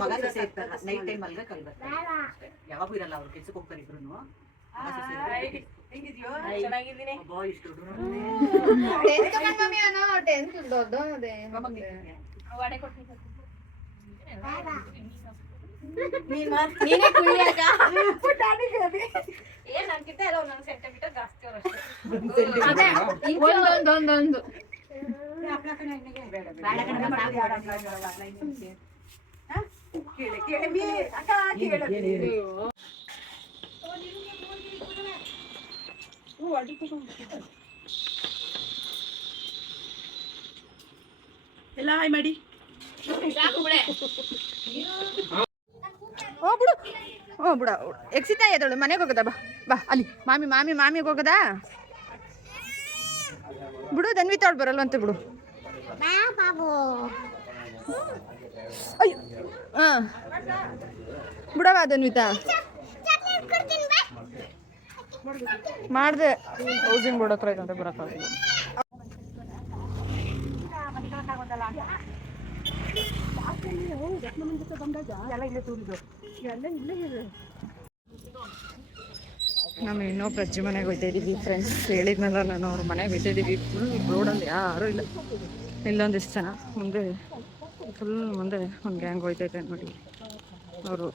ಮಗ ಸೊಸೆ ಇರ್ತಾರ ನೈಟ್ ಟೈಮ್ ಅಲ್ವೇ ಕಲ್ಬರ್ತಾರೆ ಯಾವಾಗೂ ಇರಲ್ಲ ಅವ್ರು ಕೆಲ್ಸಕ್ಕೆ ಹೋಗ್ತಾರೆ ಇಬ್ರು ನೀನೇ ಕುಯ್ಯಾಕ ಏನ್ ಅನ್ಕಿತ ಎಲ್ಲ ಒಂದೊಂದು ಸೆಂಟಿಮೀಟರ್ ಜಾಸ್ತಿ ಒಂದೊಂದು ಎಲ್ಲ ಹಾಯ್ ಮಾಡಿ ಓ ಬಿಡು ಓ ಬಿಡ ಎಕ್ಸಿತಾ ಎದಳು ಮನೆಗೆ ಹೋಗದ ಬಾ ಬಾ ಅಲ್ಲಿ ಮಾಮಿಗೆ ಹೋಗದಾ ಬಿಡು ಧನ್ವಿತಾ ಅವಳು ಬರಲ್ವಂತೆ ಬಿಡು ಅಯ್ಯೋ ಹಾಂ ಬಿಡವಾ ಧನ್ವಿತಾ ಮಾಡಿದೆ ಹೌಸಿಂಗ್ ಬೋರ್ಡ್ ಹತ್ರ ಇದಂತೆ ಬರೋಕ್ಕಾಗಲ್ಲ ನಾವು ಇನ್ನೊಬ್ಬ ಅಜ್ಜಿ ಮನೆಗೆ ಹೋಗ್ತಾ ಇದ್ದೀವಿ ಫ್ರೆಂಡ್ಸ್. ಹೇಳಿದ್ನಲ್ಲ ನಾನು ಅವ್ರ ಮನೆಗೆ ಹೋಗ್ತಾ ಇದ್ದೀವಿ. ಫುಲ್ ರೋಡಲ್ಲಿ ಯಾರೂ ಇಲ್ಲ, ಇಲ್ಲೊಂದಿಷ್ಟು ಜನ ಮುಂದೆ, ಫುಲ್ ಮುಂದೆ ಒಂದು ಗ್ಯಾಂಗ್ ಹೋಗ್ತೈತೆ ನೋಡಿ ಅವರು.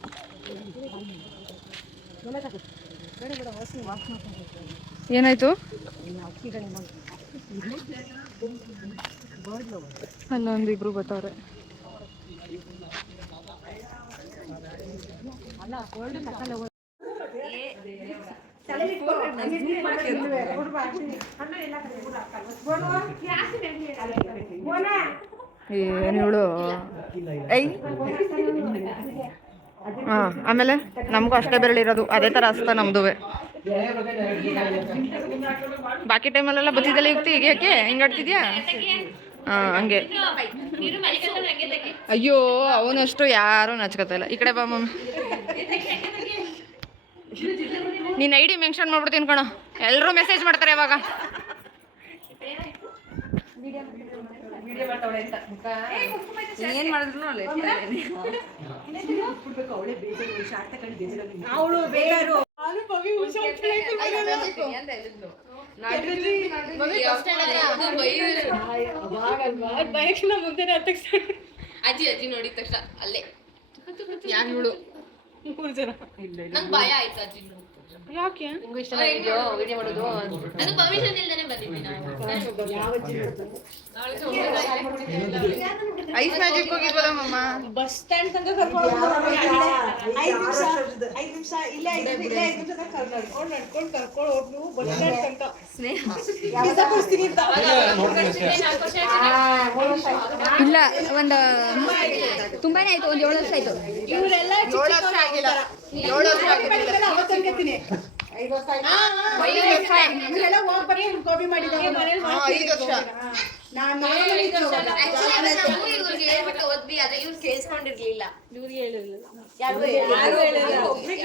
ಏನಾಯ್ತು ಅಲ್ಲೊಂದಿಬ್ರು ಬರ್ತಾವ್ರೆ. ಏನಿವಳು ಐ ಹಾಂ, ಆಮೇಲೆ ನಮಗೂ ಅಷ್ಟೇ ಬೆರಳಿರೋದು, ಅದೇ ಥರ ಅಸ್ತ ನಮ್ದುವೆ. ಬಾಕಿ ಟೈಮಲ್ಲೆಲ್ಲ ಬತ್ತಿದ್ದಲ್ಲ ಯುಕ್ತಿ, ಈಗ ಯಾಕೆ ಹಿಂಗೆ ಆಡ್ತಿದ್ಯಾ? ಹಾಂ ಹಂಗೆ. ಅಯ್ಯೋ ಅವನಷ್ಟು ಯಾರೂ ನಚ್ಕೋತಾ ಇಲ್ಲ. ಈ ಕಡೆ ಬಾ ಮಮ್ಮಿ, ನೀನು ಐಡಿ ಮೆನ್ಷನ್ ಮಾಡ್ಬಿಡ್ತೀನಿ ಕಣೋ, ಎಲ್ಲರೂ ಮೆಸೇಜ್ ಮಾಡ್ತಾರೆ ಇವಾಗ. ಏನ್ ಮಾಡಿದ್ರು ಅಜ್ಜಿ ಅಜ್ಜಿ ನೋಡಿದ ತಕ್ಷಣ ಅಲ್ಲೇ ಯಾರು ಇವಳು ನಂಗೆ ಭಯ ಆಯ್ತು ಅಜ್ಜಿ. ಯಾಕೆ ವಿಡಿಯೋ ಮಾಡೋದು ಅದು ಪರ್ಮಿಷನ್ ಇಲ್ದೇನೆ ಬಂದಿದ್ವಿ ಐಸ್ ಮ್ಯಾಜಿಕ್ ಹೋಗಿದ್ವಲ್ಲ ಮಮ್ಮ, ಬಸ್ ಸ್ಟ್ಯಾಂಡ್ ತನಕ ಕರ್ಕೊಂಡು 5 ನಿಮಿಷ ಇಲ್ಲೇ 5 ನಿಮಿಷ ಕರ್ಕೊಂಡು ಹೋಗ್ನು ಬಸ್ ಸ್ಟ್ಯಾಂಡ್ ತನಕ ಸ್ನೇಹ ಇಲ್ಲ ಒಂದು ತುಂಬಾನೇ ಆಯ್ತು, ಒಂದು 7 ವರ್ಷ ಆಯ್ತು. ಇವರೆಲ್ಲ 7 ವರ್ಷ ಆಗಿಲ್ಲ, 7 ವರ್ಷ ಆಗಿಲ್ಲ ಅವತ್ತು ಅನ್ಕೋತೀನಿ. 5 ವರ್ಷ ಇವರೆಲ್ಲ ಹೋಗಿ ಬರೀ ಗೋಬಿ ಮಾಡಿದ್ದಾರೆ ಮನೇಲಿ 5 ವರ್ಷ. ನಾನು ಇವ್ರಿಗೆ ಹೇಳ್ಬಿಟ್ಟು ಓದ್ವಿ, ಅದೇ ಇವ್ರು ಕೇಳಿಸ್ಕೊಂಡಿರ್ಲಿಲ್ಲ. ಇವ್ರಿಗೆ ಹೇಳಿರ್ಲಿಲ್ಲ, ಒಬ್ರಿಗೆ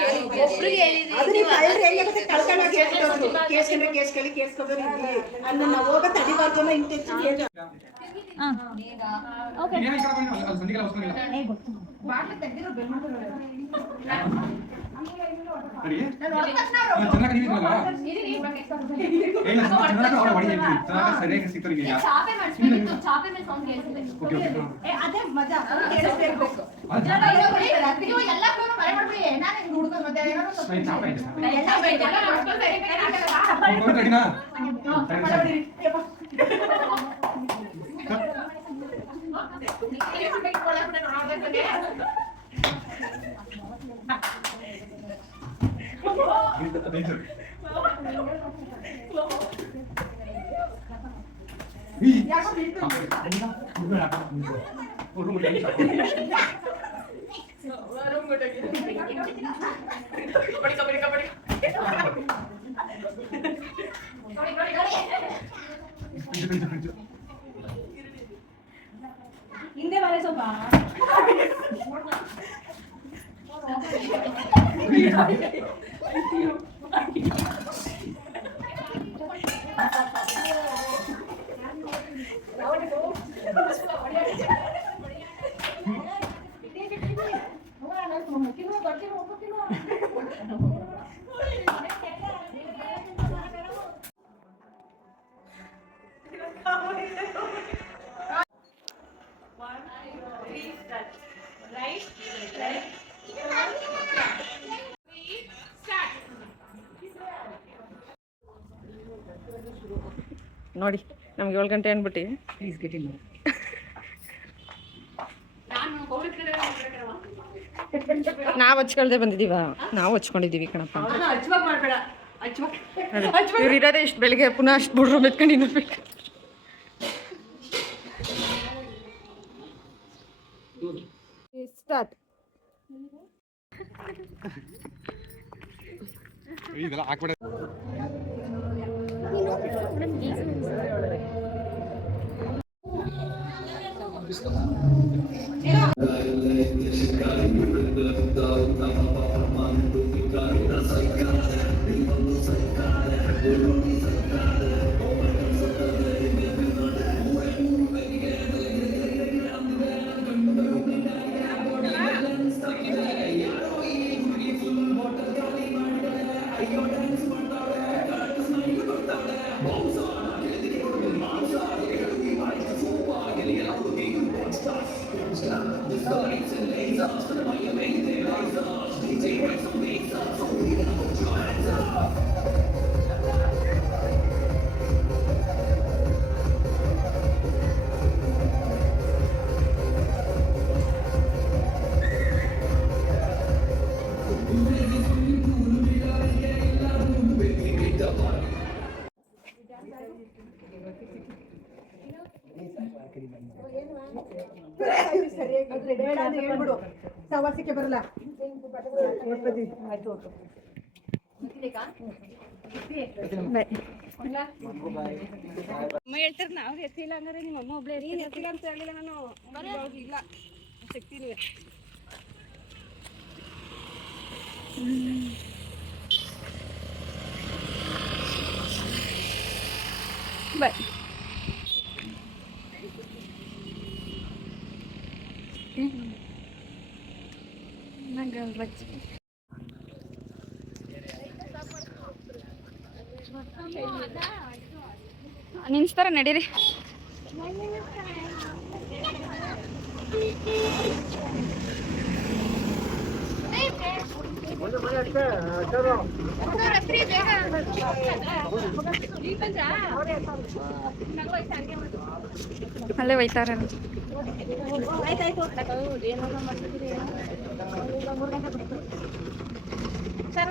ಹಿಂದೆ ಬರ ಸ್ವಲ್ಪ ನೋಡಿ ನಮ್ಗೆ 7 ಗಂಟೆ ಅಂದ್ಬಿಟ್ಟು ಪ್ಲೀಸ್ ಗೆಟ್ ಇನ್. ನಾವು ಹಚ್ಕೊಳ್ದೆ ಬಂದಿದ್ದೀವ, ನಾವು ಹಚ್ಕೊಂಡಿದ್ದೀವಿ ಕಣಪ್ಪ. ಹಚ್ವಾಗ ಮಾಡಬೇಡ, ಇವ್ರು ಇರೋದೇ ಇಷ್ಟು ಬೆಳಿಗ್ಗೆ, ಪುನಃ ಅಷ್ಟು ಬುಡ್ರು ಮೆತ್ಕೊಂಡು ಇನ್ನಬೇಕು. ಸ್ಟಾರ್ಟ್. ಸರಿಯಾಗಿ ಬೇಡ ಅಂತ ಹೇಳ್ಬಿಡು, ಸವಾಸಕ್ಕೆ ಬರಲ್ಲ. ಆಯ್ತು ಅಮ್ಮ ಹೇಳ್ತಾರೆ ನಾವು ಎತ್ತಿಲ್ಲ ಹಂಗಾರೆ ನಿಮ್ಮ ಅಮ್ಮ ಒಬ್ಳೆ ಎತ್ತಿಲ್ಲ ಅಂತ ಹೇಳಿಲ್ಲ ನಾನು ಇಲ್ಲ ಶಕ್ತಿನೇ ಬಾಯ್. ನಿನ್ಸ್ತಾರ ನಡೀರಿ. ಅಲ್ಲೇ ಒಯ್ತಾರ. ಸರ್